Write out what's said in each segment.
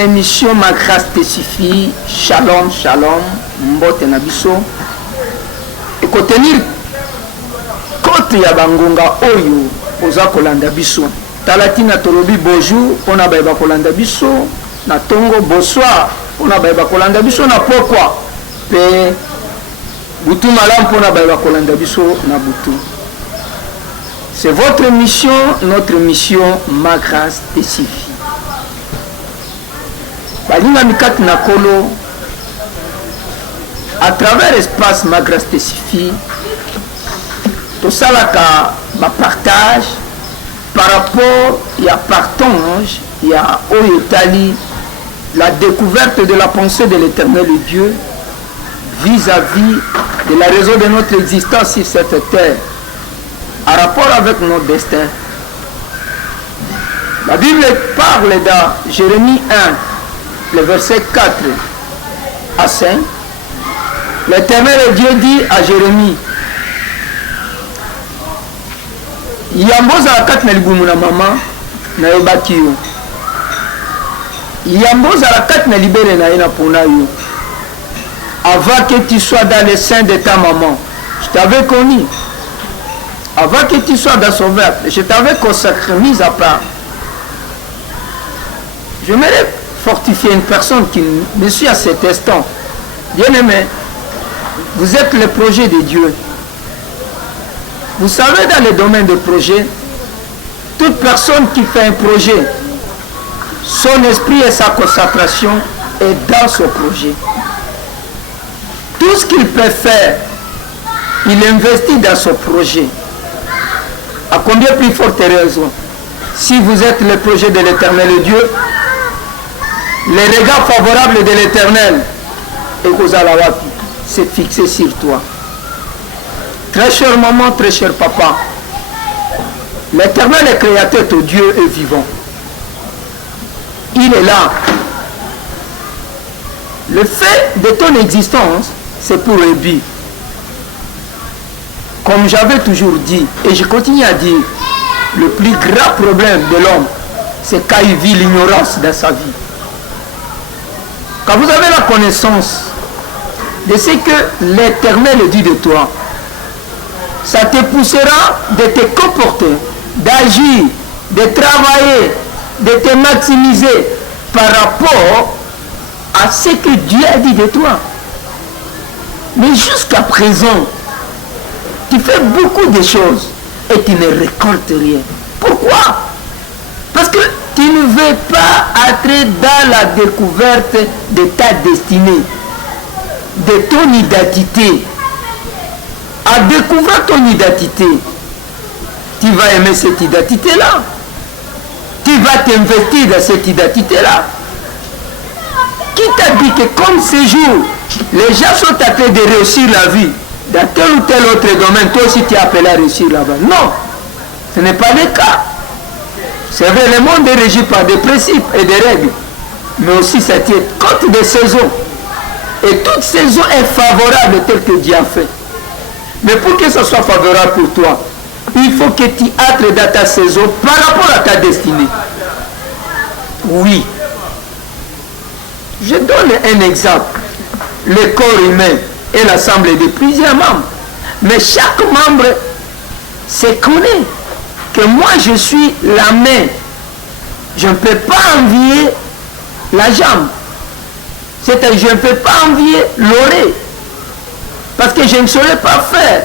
Émission ma grâce te suffit. Shalom, shalom. Mbote na biso. Et contenir côté ya bangonga oyo oza kolanda biso. Talatina tolobi bonjour pona ba kolanda biso na tongo bonsoir pona ba kolanda biso na pourquoi pe butu malam pona ba kolanda biso na butu. C'est votre mission, notre mission, ma grâce te suffit. Balinga mikati na kolo à travers l'espace ma grâce te suffit. Tout ça là ma partage par rapport à partage il y a Oyetali la découverte de la pensée de l'Éternel Dieu vis-à-vis de la raison de notre existence sur cette terre en rapport avec notre destin. La Bible parle dans Jérémie 1, le verset 4 à 5. L'Éternel Dieu dit à Jérémie, Yamboza la kat na libumu na mama na yobaki yo. Yamboza la kat na libere na ina pona yo. Avant que tu sois dans le sein de ta maman, je t'avais connu. Avant que tu sois dans son ventre, je t'avais consacré, mis à part. J'aimerais fortifier une personne qui me suit à cet instant. Bien-aimé, vous êtes le projet de Dieu. Vous savez, dans le domaine de projet, toute personne qui fait un projet, son esprit et sa concentration est dans ce projet. Tout ce qu'il peut faire, il investit dans ce projet. À combien plus forte raison, si vous êtes le projet de l'Éternel Dieu, les regards favorables de l'Éternel et Kozalawapi, c'est fixé sur toi. Très cher maman, très cher papa, l'Éternel est créateur, ton Dieu est vivant. Il est là. Le fait de ton existence, c'est pour le but. Comme j'avais toujours dit, et je continue à dire, le plus grand problème de l'homme, c'est quand il vit l'ignorance dans sa vie. Quand vous avez la connaissance de ce que l'Éternel dit de toi, ça te poussera de te comporter, d'agir, de travailler, de te maximiser par rapport à ce que Dieu a dit de toi. Mais jusqu'à présent, tu fais beaucoup de choses et tu ne récoltes rien. Pourquoi? Parce que tu ne veux pas entrer dans la découverte de ta destinée, de ton identité. À découvrir ton identité, tu vas aimer cette identité-là. Tu vas t'investir dans cette identité-là. Qui t'a dit que comme ces jours, les gens sont appelés de réussir la vie dans tel ou tel autre domaine, toi aussi tu es appelé à réussir là-bas? Non, ce n'est pas le cas. C'est vrai, le monde est régi par des principes et des règles, mais aussi ça tient compte des saisons. Et toute saison est favorable telle que Dieu a fait. Mais pour que ce soit favorable pour toi, il faut que tu entres dans ta saison par rapport à ta destinée. Oui. Je donne un exemple. Le corps humain est l'assemblée de plusieurs membres. Mais chaque membre se connaît que moi je suis la main. Je ne peux pas envier la jambe. C'est-à-dire je ne peux pas envier l'oreille. Parce que je ne saurais pas faire,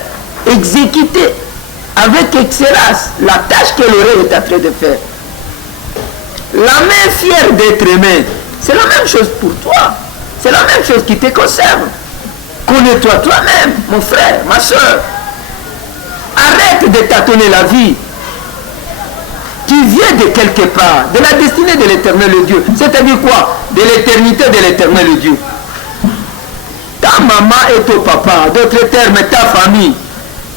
exécuter avec excellence la tâche que l'oreille est en train de faire. La main fière d'être aimée, c'est la même chose pour toi. C'est la même chose qui te concerne. Connais-toi toi-même, mon frère, ma soeur. Arrête de tâtonner la vie. Tu viens de quelque part, de la destinée de l'Éternel Dieu. C'est-à-dire quoi? De l'éternité de l'Éternel Dieu. Ta maman et ton papa, d'autres termes, ta famille,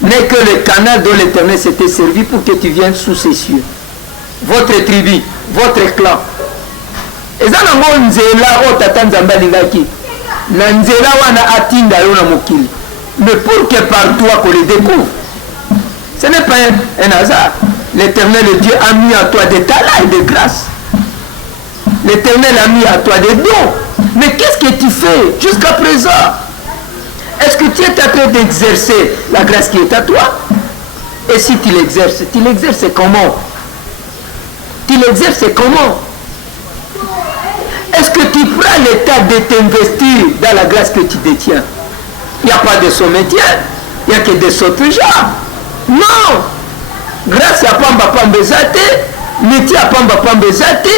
n'est que le canal dont l'Éternel s'était servi pour que tu viennes sous ses cieux. Votre tribu, votre clan. Et ça, mais pour que par toi qu'on les découvre. Ce n'est pas un hasard. L'Éternel Dieu a mis à toi des talents et de grâce. l'Éternel a mis à toi des dons. Mais qu'est-ce que tu fais jusqu'à présent? Est-ce que tu es en train d'exercer la grâce qui est à toi? Et si tu l'exerces comment? Tu l'exerces comment? Est-ce que tu prends l'état de t'investir dans la grâce que tu détiens? Il n'y a pas de sommetier, il n'y a que des sautejas. Non! Grâce à Pamba Pambezate, métier à Pamba Pambezate,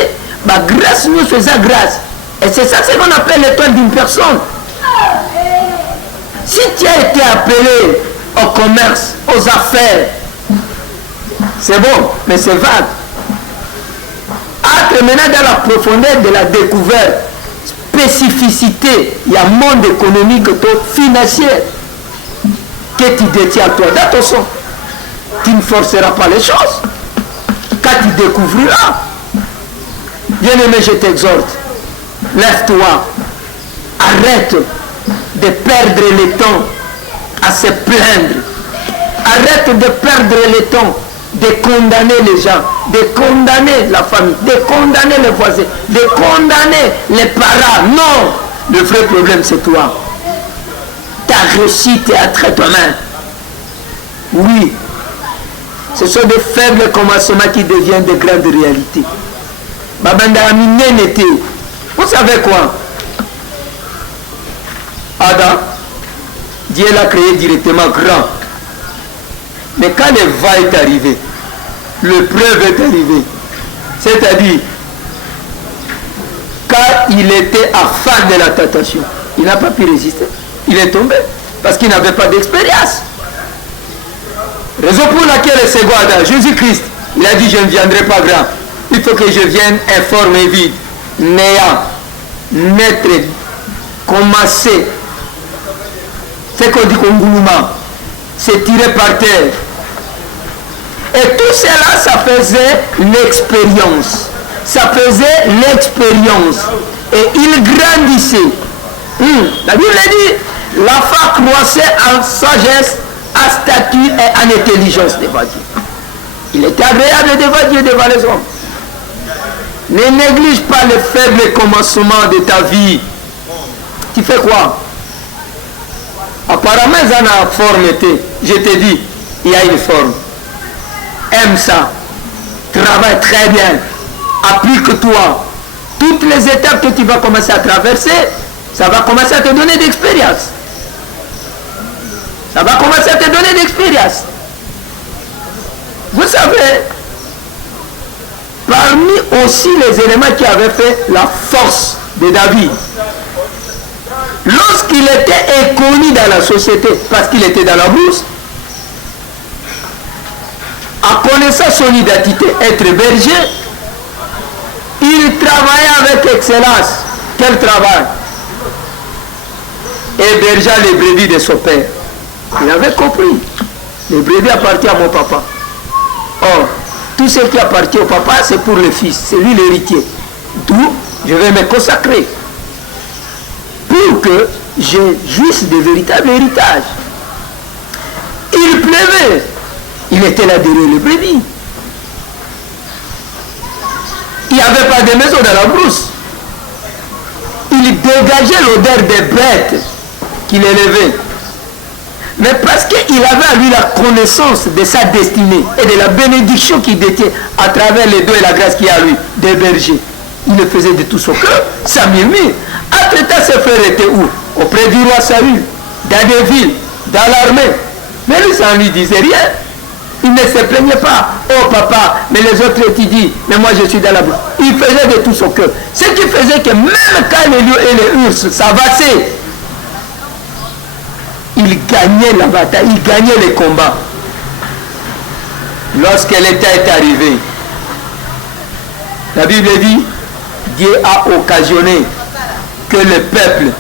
bah grâce nous faisons grâce. Et c'est ça ce qu'on appelle l'étoile d'une personne. Si tu as été appelé au commerce, aux affaires, c'est bon, mais c'est vague. Entre maintenant dans la profondeur de la découverte, spécificité, il y a un monde économique, financier, que tu détiens toi dans ton son. Tu ne forceras pas les choses. Quand tu découvriras, bien-aimé, je t'exhorte, lève-toi, arrête de perdre le temps à se plaindre. Arrête de perdre le temps de condamner les gens, de condamner la famille, de condamner les voisins, de condamner les parents. Non, le vrai problème c'est toi. Ta réussite est entre tes mains. Oui, ce sont des faibles commencements qui deviennent de grandes réalités. Vous savez quoi? Adam, Dieu l'a créé directement grand. Mais quand le va est arrivé, l'épreuve est arrivée, c'est-à-dire, quand il était à fin de la tentation, il n'a pas pu résister. Il est tombé parce qu'il n'avait pas d'expérience. Raison pour laquelle le second Adam, Jésus-Christ, il a dit, je ne viendrai pas grand. Il faut que je vienne informe et vide, néant, naître, commencer. C'est qu'on dit qu'on goulouma, c'est tiré par terre. Et tout cela, ça faisait l'expérience. Ça faisait l'expérience. Et il grandissait. La Bible dit, l'enfant croissait en sagesse, en stature et en intelligence devant Dieu. Il était agréable devant Dieu, devant les hommes. Ne néglige pas le faible commencement de ta vie. Tu fais quoi? Apparemment, il y a une forme. Je te dis, il y a une forme. Aime ça. Travaille très bien. Applique-toi. Toutes les étapes que tu vas commencer à traverser, ça va commencer à te donner d'expérience. Ça va commencer à te donner d'expérience. Vous savez, parmi aussi les éléments qui avaient fait la force de David, lorsqu'il était inconnu dans la société, parce qu'il était dans la bourse, en connaissant son identité, être berger, il travaillait avec excellence. Quel travail? Hébergeant les brebis de son père. Il avait compris. Les brebis appartiennent à mon papa. Or, tout ce qui appartient au papa, c'est pour le fils. C'est lui l'héritier. D'où je vais me consacrer. Pour que je jouisse de véritables héritages. Il pleuvait. Il était là derrière les brebis. Il n'y avait pas de maison dans la brousse. Il dégageait l'odeur des bêtes qu'il élevait. Mais parce qu'il avait à lui la connaissance de sa destinée et de la bénédiction qu'il détient à travers les dons et la grâce qu'il y a à lui, des bergers. Il le faisait de tout son cœur, ça murmure. Entre-temps, ses frères étaient où? Auprès du roi Saül, dans des villes, dans l'armée. Mais lui, ça ne lui disait rien. Il ne se plaignait pas. Oh papa, mais les autres étudient, mais moi je suis dans la boue. Il faisait de tout son cœur. Ce qui faisait que même quand les lions et les ours s'avançaient, il gagnait la bataille, il gagnait les combats. Lorsque l'État est arrivé, la Bible dit, Dieu a occasionné que le peuple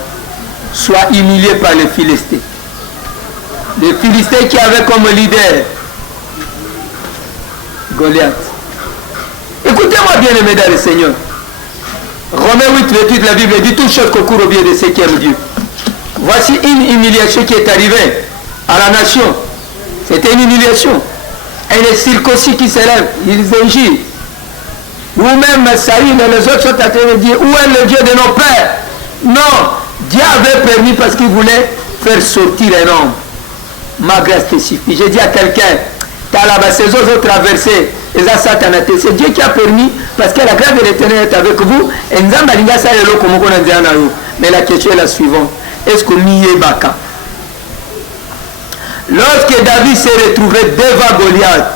soit humilié par les Philistins. Les Philistins qui avaient comme leader Goliath. Écoutez-moi bien, aimés dans le Seigneur. Romains 8, 28, la Bible dit, toute chose concourt au bien de ceux qui aiment Dieu. Voici une humiliation qui est arrivée à la nation. C'était une humiliation. Et les circoncis qui s'élèvent, ils injurent. Vous-même, même Saül et les autres sont en train de dire où est le Dieu de nos pères? Non, Dieu avait permis parce qu'il voulait faire sortir un homme. Ma grâce te suffit. J'ai dit à quelqu'un, t'as là-bas ces autres traversés, et ça, c'est Dieu qui a permis parce que la grâce de l'Éternel est avec vous. Mais la question est la suivante. Est-ce que Baka? Lorsque David s'est retrouvé devant Goliath,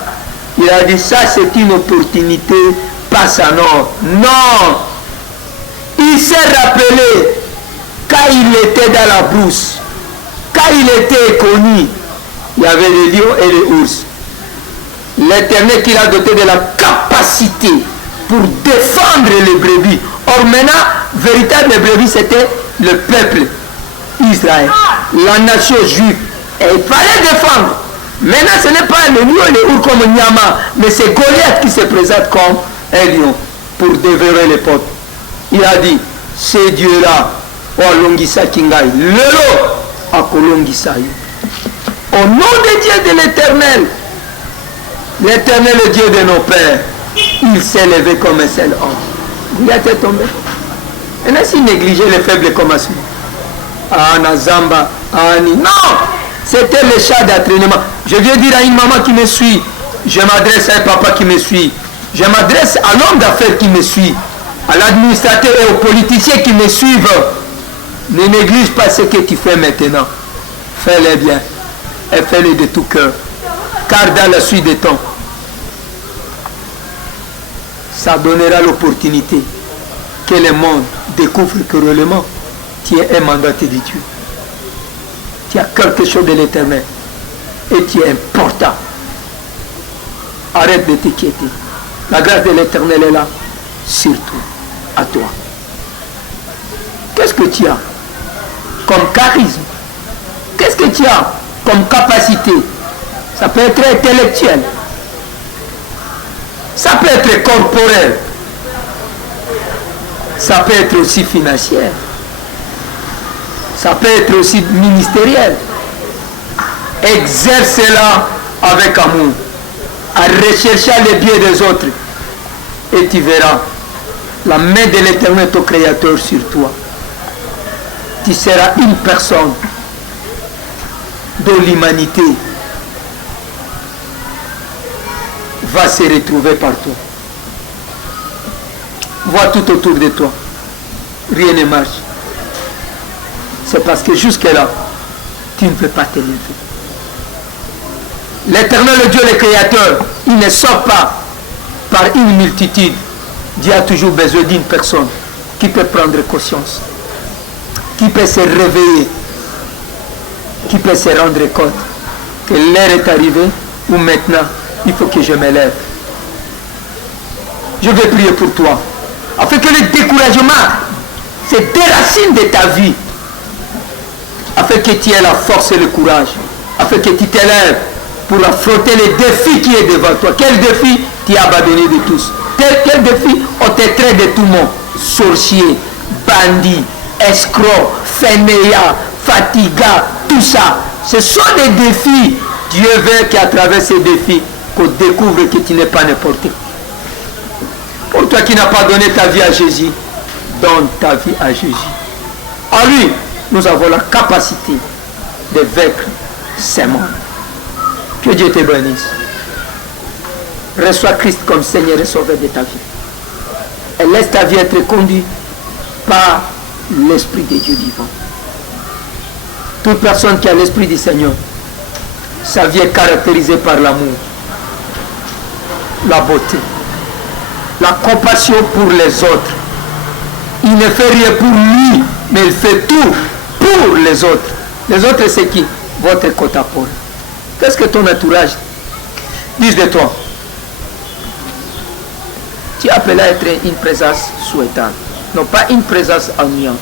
il a dit ça c'est une opportunité, passe à nord. Non! Il s'est rappelé quand il était dans la brousse, quand il était connu, il y avait les lions et les ours. L'Éternel qui l'a doté de la capacité pour défendre les brebis. Or maintenant, véritable brebis c'était le peuple Israël, la nation juive. Et il fallait défendre. Maintenant, ce n'est pas le lion et les ours comme Nyama, mais c'est Goliath qui se présente comme un lion pour dévorer les peuples. Il a dit, c'est Dieu-là, Olongisa Kingai, Lelo, Akolongisa. Au nom de Dieu de l'Éternel, l'Éternel, le Dieu de nos pères, il s'est levé comme un seul homme. Goliath est tombé. Maintenant, s'il négligeait les faibles comme ça. Ah, Nazamba, Ani. Non! C'était le chat d'entraînement. Je viens dire à une maman qui me suit. Je m'adresse à un papa qui me suit. Je m'adresse à l'homme d'affaires qui me suit. À l'administrateur et aux politiciens qui me suivent. Ne néglige pas ce que tu fais maintenant. Fais-le bien. Et fais-le de tout cœur. Car dans la suite des temps, ça donnera l'opportunité que le monde découvre que réellement tu es un mandaté de Dieu. Tu as quelque chose de l'Éternel et tu es important. Arrête de t'inquiéter. La grâce de l'Éternel est là, surtout à toi. Qu'est-ce que tu as comme charisme? Qu'est-ce que tu as comme capacité? Ça peut être intellectuel. Ça peut être corporel. Ça peut être aussi financier. Ça peut être aussi ministériel. Exerce-la avec amour, en recherchant les biens des autres. Et tu verras la main de l'Éternel, ton Créateur, sur toi. Tu seras une personne dont l'humanité va se retrouver partout. Vois tout autour de toi. Rien ne marche. C'est parce que jusque-là, tu ne peux pas te lever. L'Éternel, le Dieu, le Créateur, il ne sort pas par une multitude. Dieu a toujours besoin d'une personne qui peut prendre conscience, qui peut se réveiller, qui peut se rendre compte que l'heure est arrivée où maintenant il faut que je me lève. Je vais prier pour toi, afin que le découragement se déracine de ta vie, afin que tu aies la force et le courage, afin que tu t'élèves pour affronter les défis qui est devant toi. Quel défi tu as abandonné de tous? Quel défi on te traite de tout le monde? Sorcier, bandit, escroc, fainéant, fatiga, tout ça. Ce sont des défis. Dieu veut qu'à travers ces défis, qu'on découvre que tu n'es pas n'importe qui. Pour toi qui n'as pas donné ta vie à Jésus, donne ta vie à Jésus. À lui, nous avons la capacité de vaincre ces mondes. Que Dieu te bénisse. Reçois Christ comme Seigneur et Sauveur de ta vie. Et laisse ta vie être conduite par l'Esprit de Dieu vivant. Toute personne qui a l'Esprit du Seigneur, sa vie est caractérisée par l'amour, la beauté, la compassion pour les autres. Il ne fait rien pour lui, mais il fait tout pour les autres. Les autres, c'est qui? Votre côte-à-côte. Qu'est-ce que ton entourage dit de toi? Tu es appelé à être une présence souhaitable, non pas une présence ennuyante.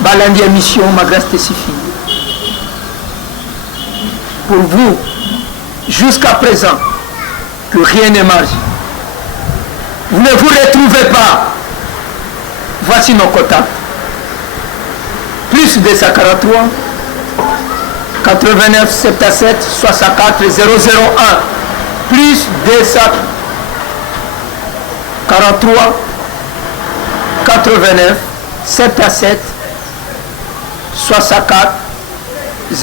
Balandia mission, ma grâce te suffit. Pour vous, jusqu'à présent, que rien ne marche. Vous ne vous retrouvez pas. Voici nos contacts. Plus de 143 89 77 64 001. plus 243 89 77 64 001.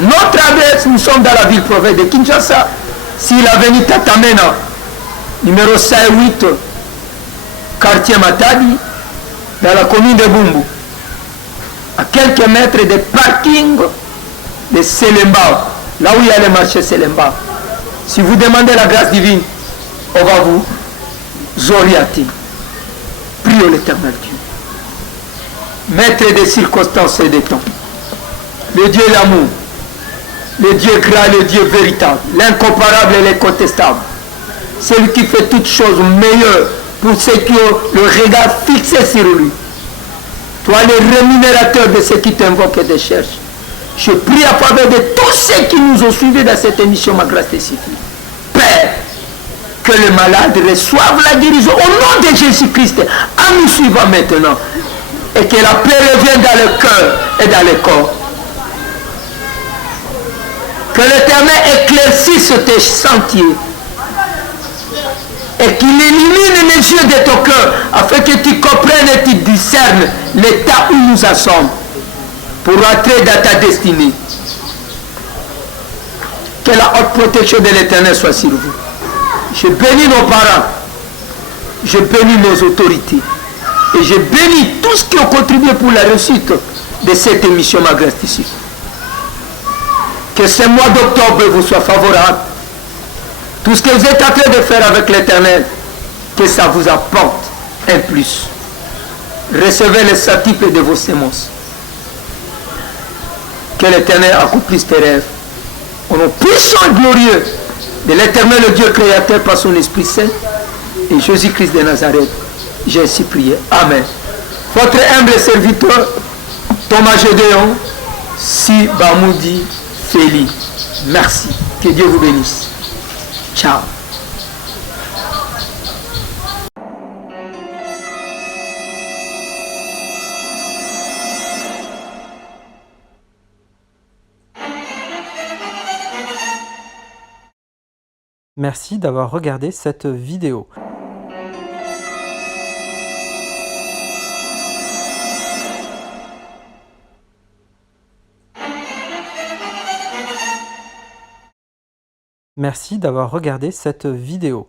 Notre adresse, nous sommes dans la ville province de Kinshasa, si l'avenue Tatamena, numéro 58, quartier Matadi, dans la commune de Bumbu, à quelques mètres des parkings de Selemba, là où il y a le marché Selemba. Si vous demandez la grâce divine, on va vous orienter. Prions l'Éternel Dieu, maître des circonstances et des temps, le Dieu l'amour, le Dieu grand, le Dieu véritable, l'incomparable et l'incontestable, celui qui fait toutes choses meilleures pour ceux qui ont le regard fixé sur lui. Toi, le rémunérateur de ceux qui t'invoquent et te cherchent. Je prie à faveur de tous ceux qui nous ont suivis dans cette émission, ma grâce te suffit. Père, que les malades reçoivent la guérison au nom de Jésus-Christ, en nous suivant maintenant. Et que la paix revienne dans le cœur et dans le corps. Que l'Éternel éclaircisse tes sentiers. Et qu'il illumine les yeux de ton cœur, afin que tu comprennes et tu discernes l'état où nous en sommes, pour entrer dans ta destinée. Que la haute protection de l'Éternel soit sur vous. Je bénis nos parents, je bénis nos autorités, et je bénis tous ceux qui ont contribué pour la réussite de cette émission, ma grâce ici. Que ce mois d'octobre vous soit favorable. Tout ce que vous êtes en train de faire avec l'Éternel, que ça vous apporte un plus. Recevez le centuple de vos semences. Que l'Éternel accomplisse tes rêves. Au nom puissant et glorieux de l'Éternel, le Dieu créateur par son Esprit Saint et Jésus-Christ de Nazareth, j'ai ainsi prié. Amen. Votre humble serviteur, Thomas Gédéon, Si Bamoudi Feli. Merci. Que Dieu vous bénisse. Ciao. Merci d'avoir regardé cette vidéo. Merci d'avoir regardé cette vidéo.